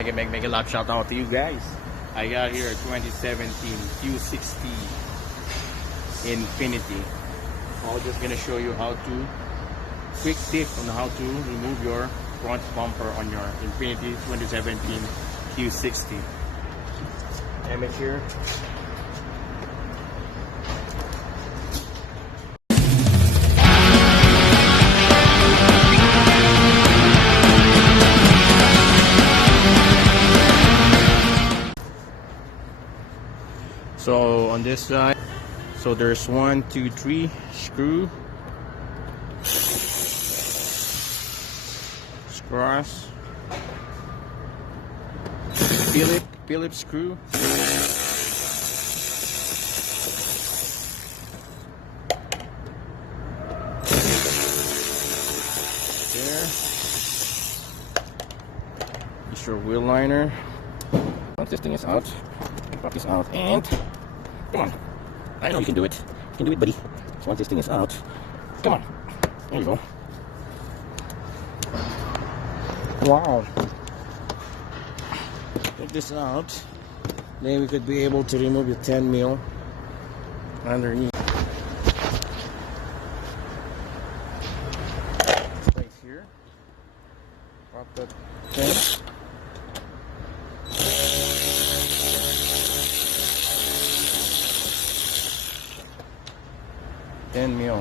Make a lot shout out to you guys. I got here a 2017 Q60 Infinity. I'm just gonna show you how to quick tip on how to remove your front bumper on your Infinity 2017 Q60. Image here. So on this side, so there's 1, 2, 3 screw, cross, Phillips screw, there. It's your wheel liner. Once this thing is out, pop this out and come on. I know you can do it. You can do it, buddy. So once this thing is out, come on. There you go. Wow. Take this out. Then we could be able to remove the 10 mil underneath. Right here. Pop that thing. 10 mil.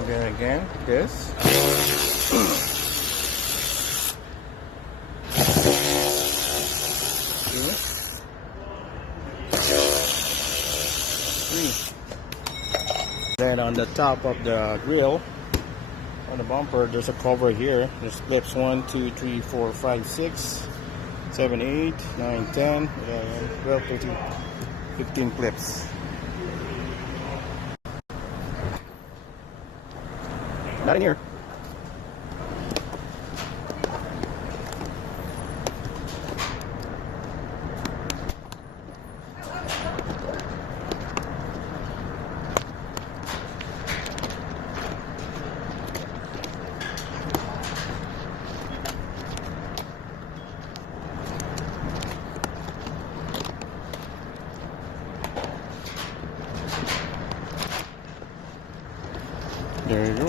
Okay, again, this. 3. Then on the top of the grill, on the bumper, there's a cover here. There's clips 1, 2, 3, 4, 5, 6, 7, 8, 9, 10, 11, 12, 13, 15 clips. Not in here. There you go.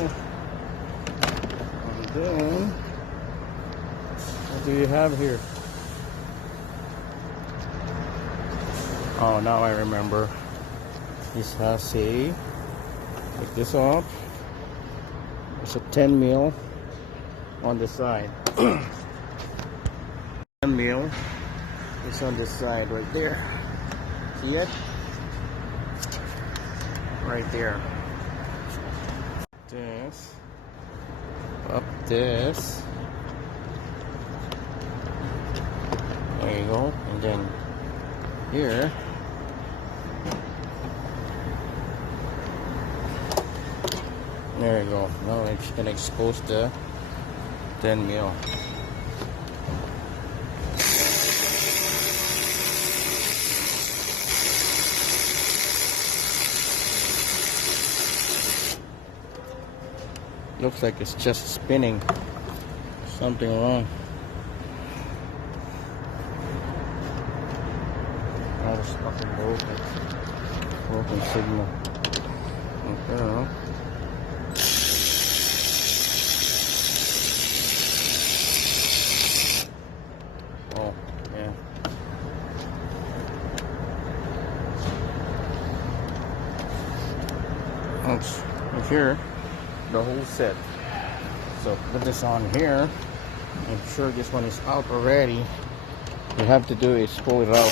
And then, what do you have here? Oh, now I remember. This has a, take this off. It's a 10 mil on the side. 10 mil is on the side right there. See it? Right there. This up this, there you go, and then here there you go. Now it's gonna expose the 10 mil. Looks like it's just spinning. Something wrong. Oh, it's fucking broken. Broken signal. Okay. Oh, yeah. It's right here. The whole set. So put this on here. I'm sure this one is out already. What you have to do is pull it out.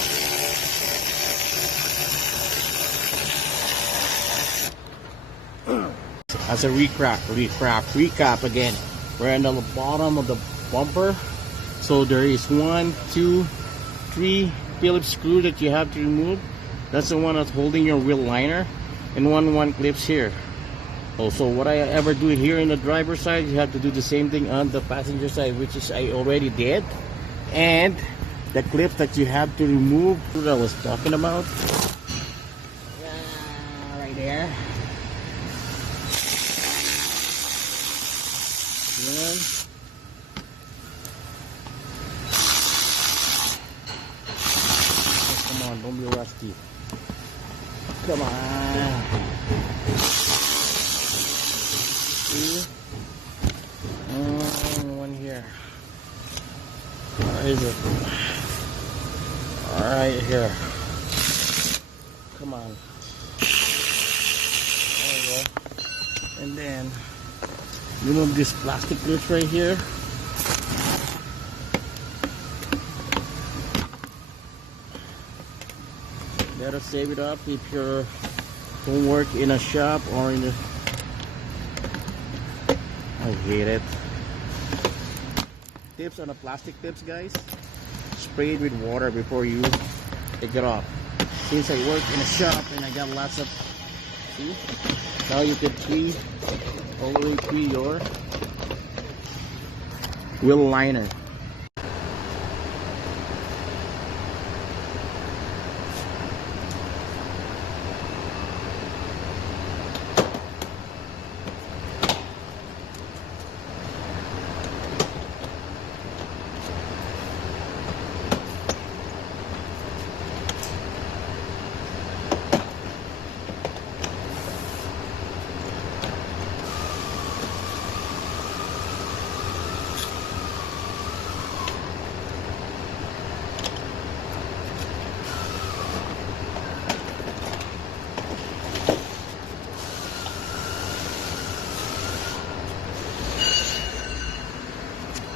As a recap again. We're on the bottom of the bumper. So there is 1, 2, 3 Phillips screw that you have to remove. That's the one that's holding your wheel liner, and one clips here. Also, what I ever do here in the driver's side, you have to do the same thing on the passenger side, which is I already did. And the clips that you have to remove, that I was talking about, right there. Q60. Come on. See? One here. Where is it? Alright, here. Come on. There we go. And then remove this plastic clips right here. Better save it up if you're don't work in a shop or in the. I hate it. Tips on the plastic tips, guys. Spray it with water before you take it off. Since I work in a shop and I got lots of, see, now you can clean all the way through your wheel liner.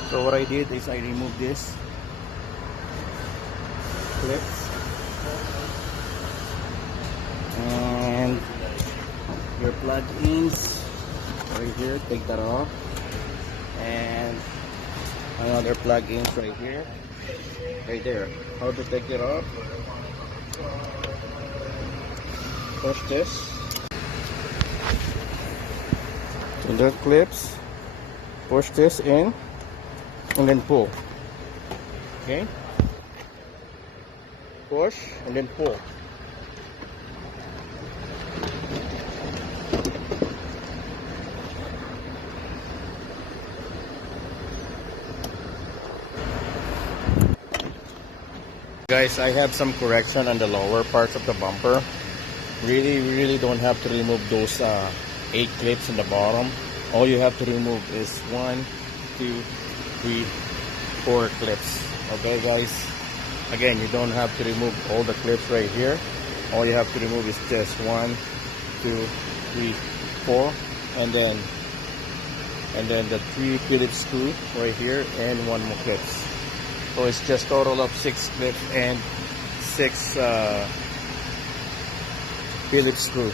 So what I did is I removed this clips and your plug-ins right here, take that off, and another plug-ins right here, right there. How to take it off? Push this and the clips, push this in and then pull. Okay, push and then pull. Guys, I have some correction on the lower parts of the bumper. Really don't have to remove those 8 clips in the bottom. All you have to remove is 1, 2, 3, 4 clips. Okay guys, again, you don't have to remove all the clips right here. All you have to remove is just 1, 2, 3, 4, and then the 3 Phillips screw right here and 1 more clips. So it's just total of 6 clips and 6 Phillips screw.